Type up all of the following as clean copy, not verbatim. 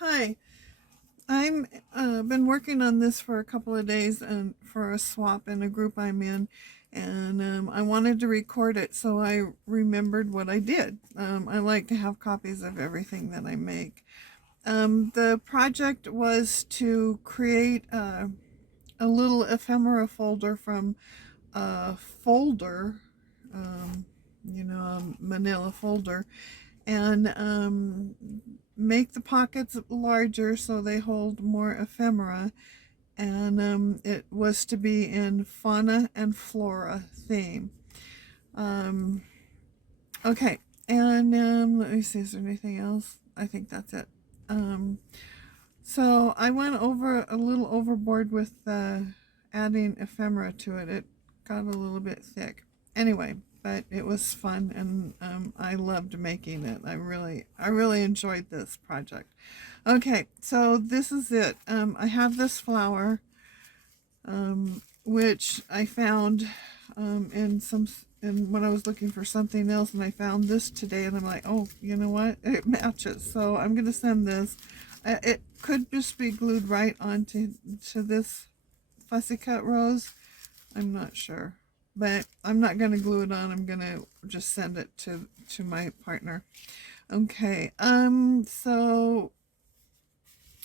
Hi, I'm been working on this for a couple of days and for a swap in a group I'm in, and I wanted to record it so I remembered what I did. I like to have copies of everything that I make. The project was to create a little ephemera folder from a folder, um, a manila folder, and make the pockets larger so they hold more ephemera. And it was to be in fauna and flora theme. Um, okay, and let me see, is there anything else? I think that's it. Um, so I went over a little overboard with adding ephemera to it. It got a little bit thick. Anyway, but it was fun, and I loved making it. I really enjoyed this project. Okay, so this is it. I have this flower, which I found in some and when I was looking for something else, and I found this today, and I'm like, oh, you know what? It matches. So I'm gonna send this. It could just be glued right onto this fussy cut rose. I'm not sure, but I'm not gonna glue it on. I'm gonna just send it to my partner. Okay. So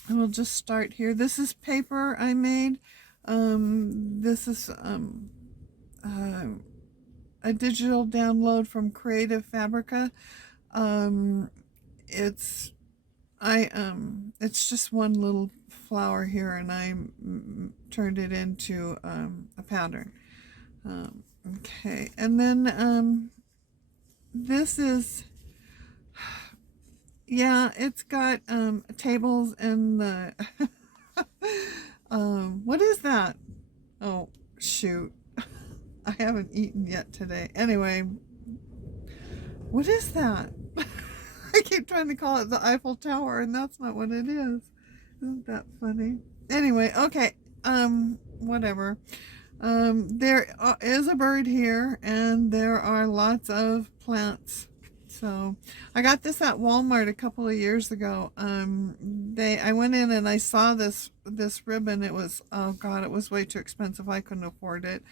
I will just start here. This is paper I made. This is uh, a digital download from Creative Fabrica. Um, it's it's just one little flower here, and I turned it into a pattern. Okay, and then this is, yeah, it's got tables and the what is that? Oh, shoot. I haven't eaten yet today. Anyway, what is that? I keep trying to call it the Eiffel Tower, and that's not what it is. Isn't that funny? Anyway, okay. Whatever. There is a bird here, and there are lots of plants. So I got this at Walmart a couple of years ago. I went in and I saw this ribbon. It was, oh God, it was way too expensive. I couldn't afford it.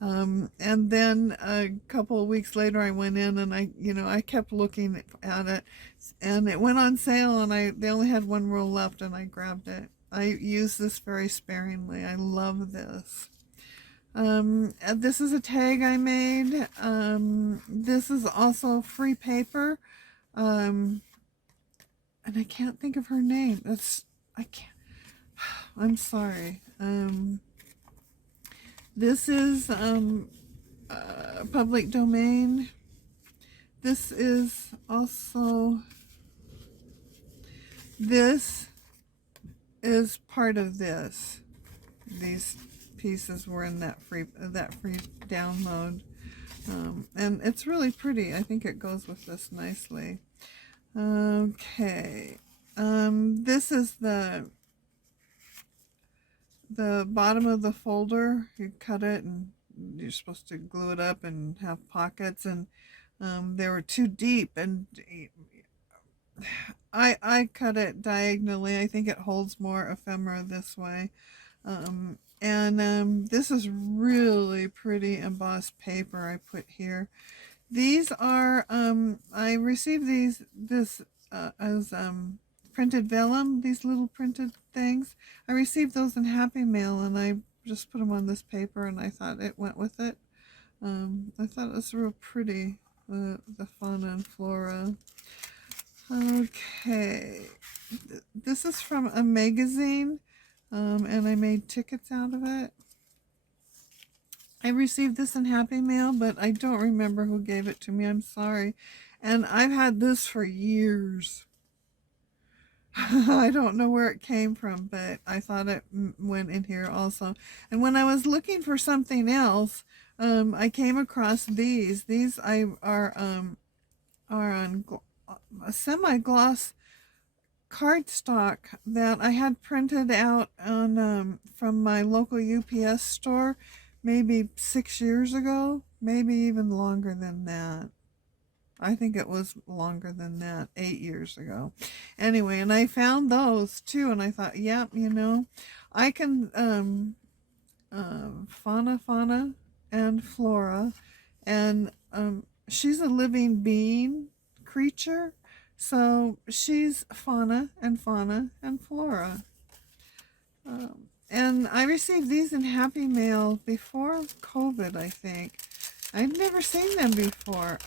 And then a couple of weeks later, I went in and I kept looking at it, and it went on sale, and they only had one roll left, and I grabbed it. I use this very sparingly. I love this. And this is a tag I made. This is also free paper. Um, and I can't think of her name. I can't, I'm sorry. This is, public domain. This is also, this is part of this. These pieces were in that free download, and it's really pretty. I think it goes with this nicely. Okay, this is the bottom of the folder. You cut it, and you're supposed to glue it up and have pockets, and they were too deep, and I cut it diagonally. I think it holds more ephemera this way. And this is really pretty embossed paper I put here. These are I received this as printed vellum, these little printed things. I received those in Happy Mail, and I just put them on this paper, and I thought it went with it. I thought it was real pretty, the fauna and flora. Okay, this is from a magazine, and I made tickets out of it. I received this in Happy Mail, but I don't remember who gave it to me. I'm sorry. And I've had this for years. I don't know where it came from, but I thought it went in here also. And when I was looking for something else, I came across these. These are on a semi-gloss cardstock that I had printed out on from my local UPS store maybe 6 years ago, maybe even longer than that. I think it was longer than that, 8 years ago. Anyway, and I found those too, and I thought, yep, I can fauna and flora, and she's a living being creature, so she's fauna and flora. And I received these in Happy Mail before COVID, I think. I'd never seen them before.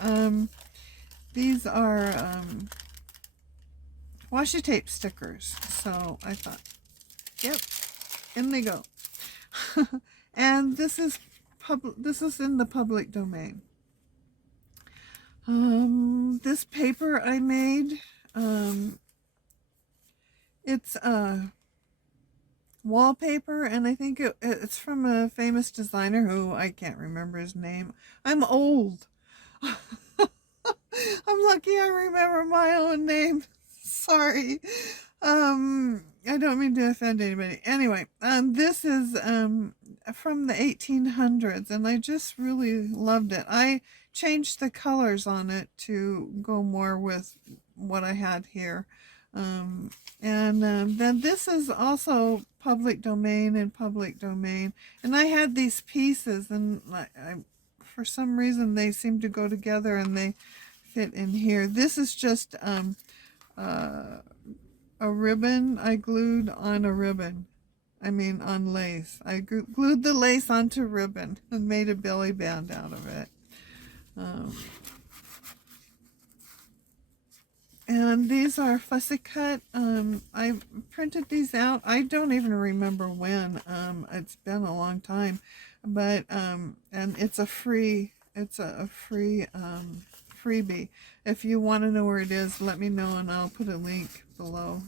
These are washi tape stickers. So I thought, yep, in they go. And this is in the public domain. This paper I made, it's wallpaper, and I think it's from a famous designer who I can't remember his name. I'm old. I'm lucky I remember my own name. Sorry. I don't mean to offend anybody. Anyway, this is from the 1800s, and I just really loved it. I changed the colors on it to go more with what I had here. And then this is also public domain, and I had these pieces, and I for some reason they seem to go together and they fit in here. This is just a ribbon I glued on a ribbon. On lace. I glued the lace onto ribbon and made a belly band out of it. And these are fussy cut. I printed these out. I don't even remember when. It's been a long time, but and it's a free freebie. If you want to know where it is, let me know and I'll put a link below.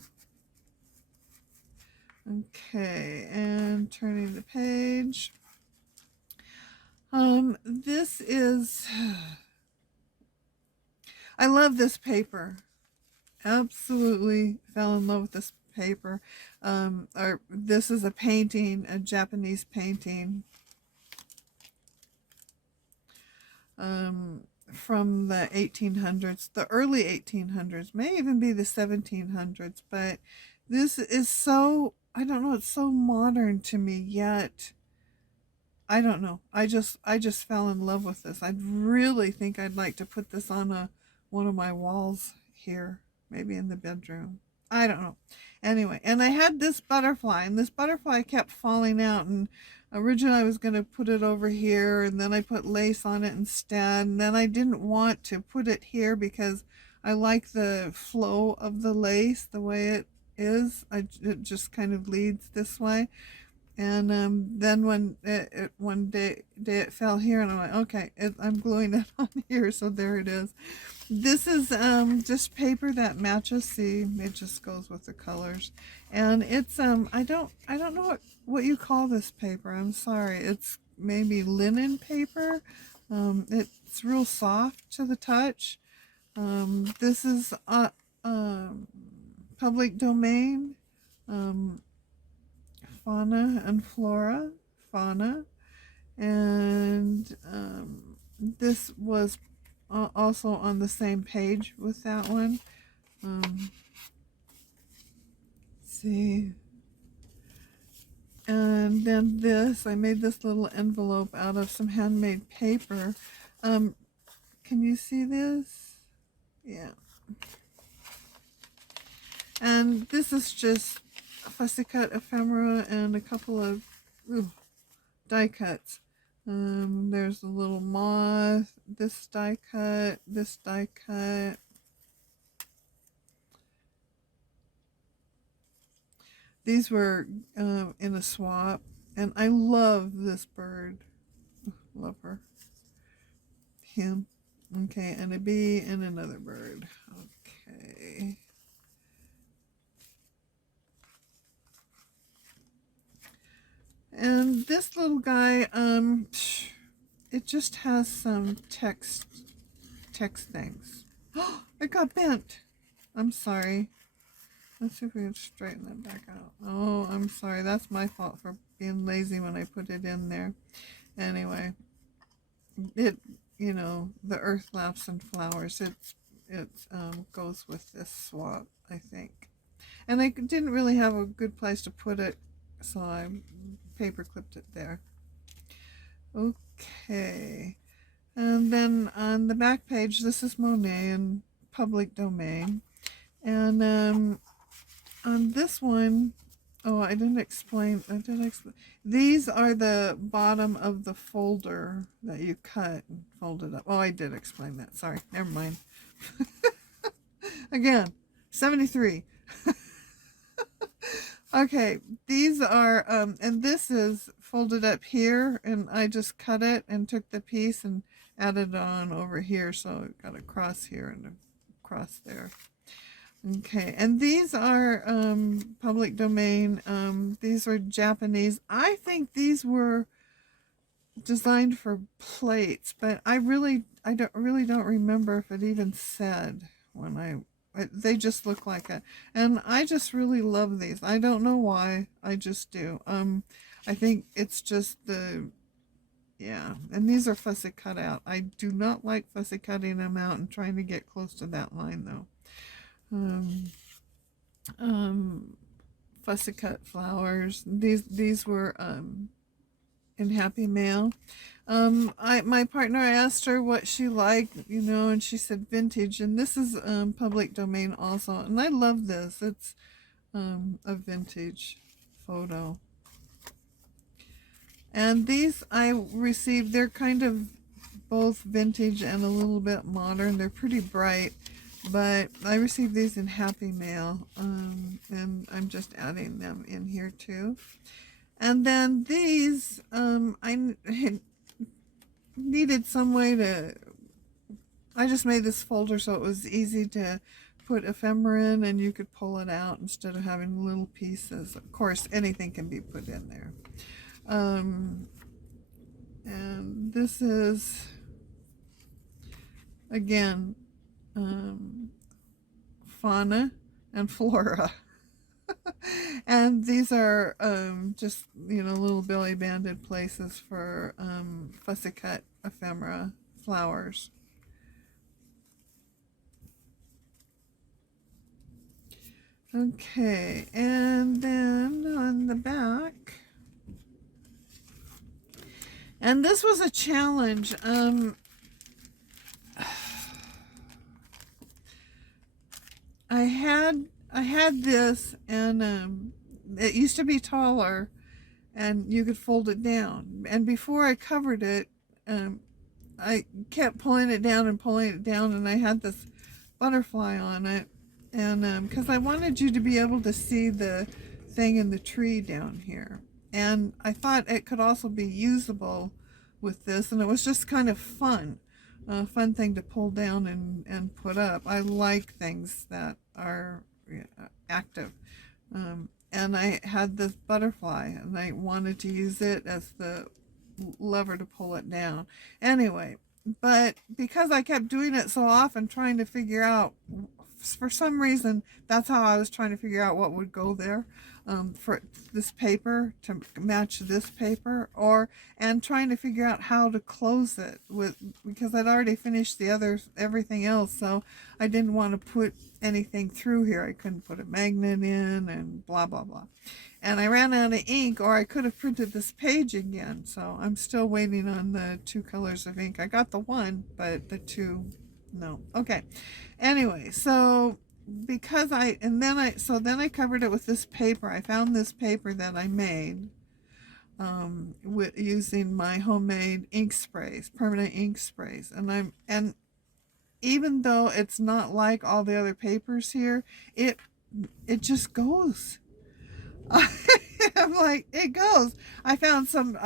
Okay, and turning the page. This is, I love this paper. Absolutely fell in love with this paper. This is a painting, a Japanese painting. From the 1800s, the early 1800s, may even be the 1700s, but this is so, I don't know, it's so modern to me, yet I don't know. I just fell in love with this. I really think I'd like to put this on one of my walls here, maybe in the bedroom. I don't know. Anyway, and I had this butterfly, and this butterfly kept falling out, and originally I was going to put it over here, and then I put lace on it instead, and then I didn't want to put it here because I like the flow of the lace the way it is. It just kind of leads this way. And then when one day it fell here, and I'm like, okay, I'm gluing it on here, so there it is. This is just paper that matches. See, it just goes with the colors, and it's I don't know what you call this paper. I'm sorry. It's maybe linen paper. It's real soft to the touch. This is public domain. Fauna and flora, fauna, and this was also on the same page with that one. See, and then this, I made this little envelope out of some handmade paper. Can you see this? Yeah. And this is just fussy cut ephemera and a couple of die cuts. There's a little moth, this die cut, this die cut. These were in a swap, and I love this bird. Love her. Him. Okay, and a bee and another bird. Okay. And this little guy, it just has some text things. Oh, it got bent. I'm sorry. Let's see if we can straighten that back out. Oh, I'm sorry. That's my fault for being lazy when I put it in there. Anyway, you know, the earth laps and flowers. It goes with this swap, I think. And I didn't really have a good place to put it, so I paper clipped it there. Okay. And then on the back page, this is Monet in public domain. And on this one, oh, I didn't explain. These are the bottom of the folder that you cut and folded up. Oh, I did explain that. Sorry, never mind. Again, 73. Okay, these are, and this is folded up here, and I just cut it and took the piece and added on over here, so it got a cross here and a cross there. Okay, and these are public domain. These are Japanese. I think these were designed for plates, but I really don't remember if it even said when they just look like it. And I just really love these. I don't know why. I just do. I think it's just yeah. And these are fussy cut out. I do not like fussy cutting them out and trying to get close to that line though. Fussy cut flowers. These were in Happy Mail. My partner, I asked her what she liked, you know, and she said vintage, and this is public domain also, and I love this. It's a vintage photo. And these I received, they're kind of both vintage and a little bit modern. They're pretty bright, but I received these in Happy Mail, and I'm just adding them in here too. And then these, I needed some way to, I just made this folder so it was easy to put ephemera in, and you could pull it out instead of having little pieces. Of course, anything can be put in there. And this is, again, fauna and flora. And these are just, you know, little belly banded places for fussy cut ephemera flowers. Okay, and then on the back, and this was a challenge. I had this, and it used to be taller, and you could fold it down. And before I covered it, I kept pulling it down and pulling it down, and I had this butterfly on it, and because I wanted you to be able to see the thing in the tree down here. And I thought it could also be usable with this, and it was just kind of fun. A fun thing to pull down and put up. I like things that are active. And I had this butterfly, and I wanted to use it as the lever to pull it down. Anyway, but because I kept doing it so often, trying to figure out, for some reason, that's how I was trying to figure out what would go there. For this paper to match this paper, and trying to figure out how to close it because I'd already finished everything else, so I didn't want to put anything through here. I couldn't put a magnet in and blah blah blah, and I ran out of ink, or I could have printed this page again, so I'm still waiting on the 2 colors of ink. I got the one, but the 2 no. Okay, anyway, so then I covered it with this paper. I found this paper that I made using my homemade ink sprays, permanent ink sprays, and even though it's not like all the other papers here, it just goes. I'm like, it goes. I found some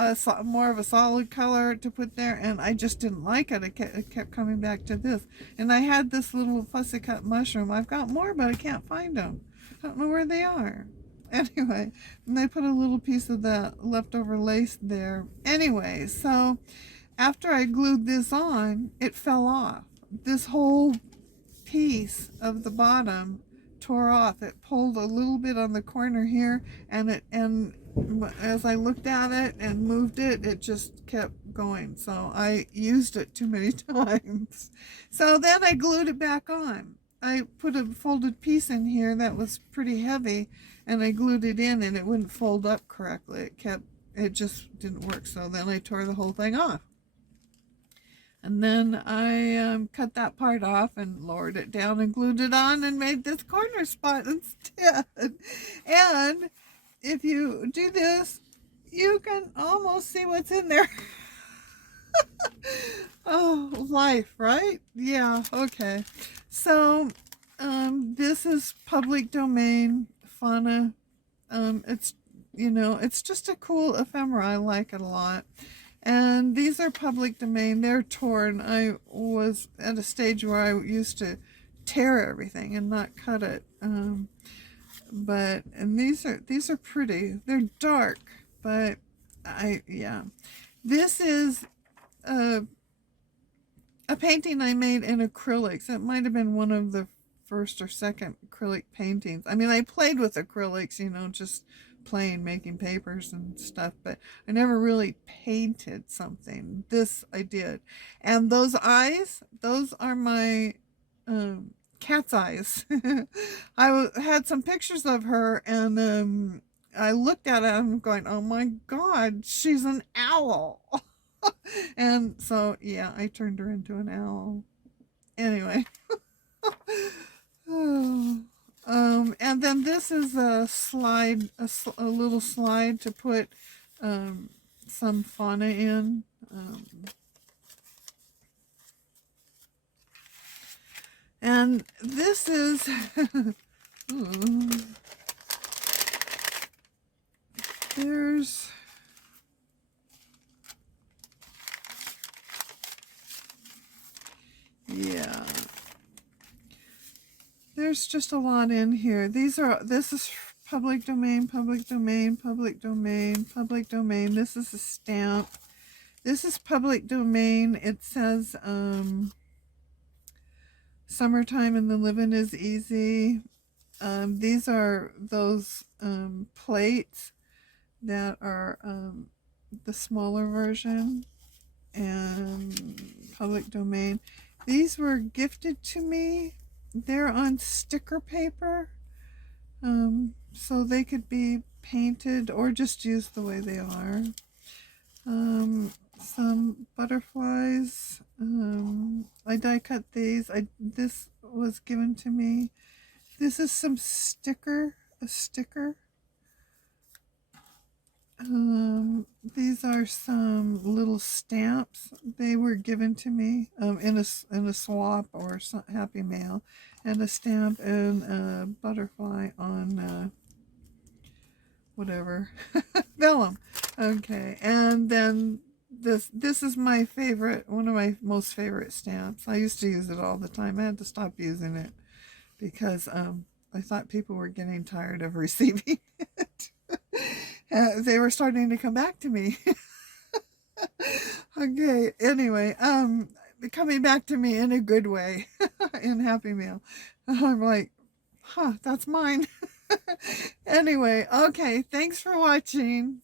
more of a solid color to put there, and I just didn't like it. It kept coming back to this. And I had this little fussy cut mushroom. I've got more, but I can't find them. I don't know where they are. Anyway, and I put a little piece of that leftover lace there. Anyway, so after I glued this on, it fell off. This whole piece of the bottom tore off. It pulled a little bit on the corner here, and as I looked at it and moved it, it just kept going. So I used it too many times. So then I glued it back on. I put a folded piece in here that was pretty heavy, and I glued it in, and it wouldn't fold up correctly. It just didn't work. So then I tore the whole thing off. And then I cut that part off and lowered it down and glued it on and made this corner spot instead. And if you do this, you can almost see what's in there. Oh, life, right? Yeah, okay. So, this is public domain fauna. It's, it's just a cool ephemera. I like it a lot. And these are public domain. They're torn. I was at a stage where I used to tear everything and not cut it. And these are pretty. They're dark, but yeah. This is a painting I made in acrylics. It might have been one of the first or second acrylic paintings. I mean, I played with acrylics, just playing, making papers and stuff, but I never really painted something. This I did. And those eyes, those are my cat's eyes. I had some pictures of her, and I looked at it and I'm going, oh my God, she's an owl. And so, yeah, I turned her into an owl. Anyway. And then this is a slide, a little slide to put some fauna in. And this is there's yeah, there's just a lot in here. This is public domain, public domain, public domain, public domain. This is a stamp. This is public domain. It says summertime and the living is easy. These are those plates that are the smaller version, and public domain. These were gifted to me. They're on sticker paper, so they could be painted or just used the way they are. Some butterflies. I die cut these. This was given to me. This is a sticker. These are some little stamps. They were given to me in a swap or Happy Mail, and a stamp and a butterfly on whatever vellum. Okay, and then this is my favorite, one of my most favorite stamps. I used to use it all the time. I had to stop using it because I thought people were getting tired of receiving it. They were starting to come back to me. Okay, anyway, coming back to me in a good way in Happy Mail. I'm like, that's mine. Anyway, okay, thanks for watching.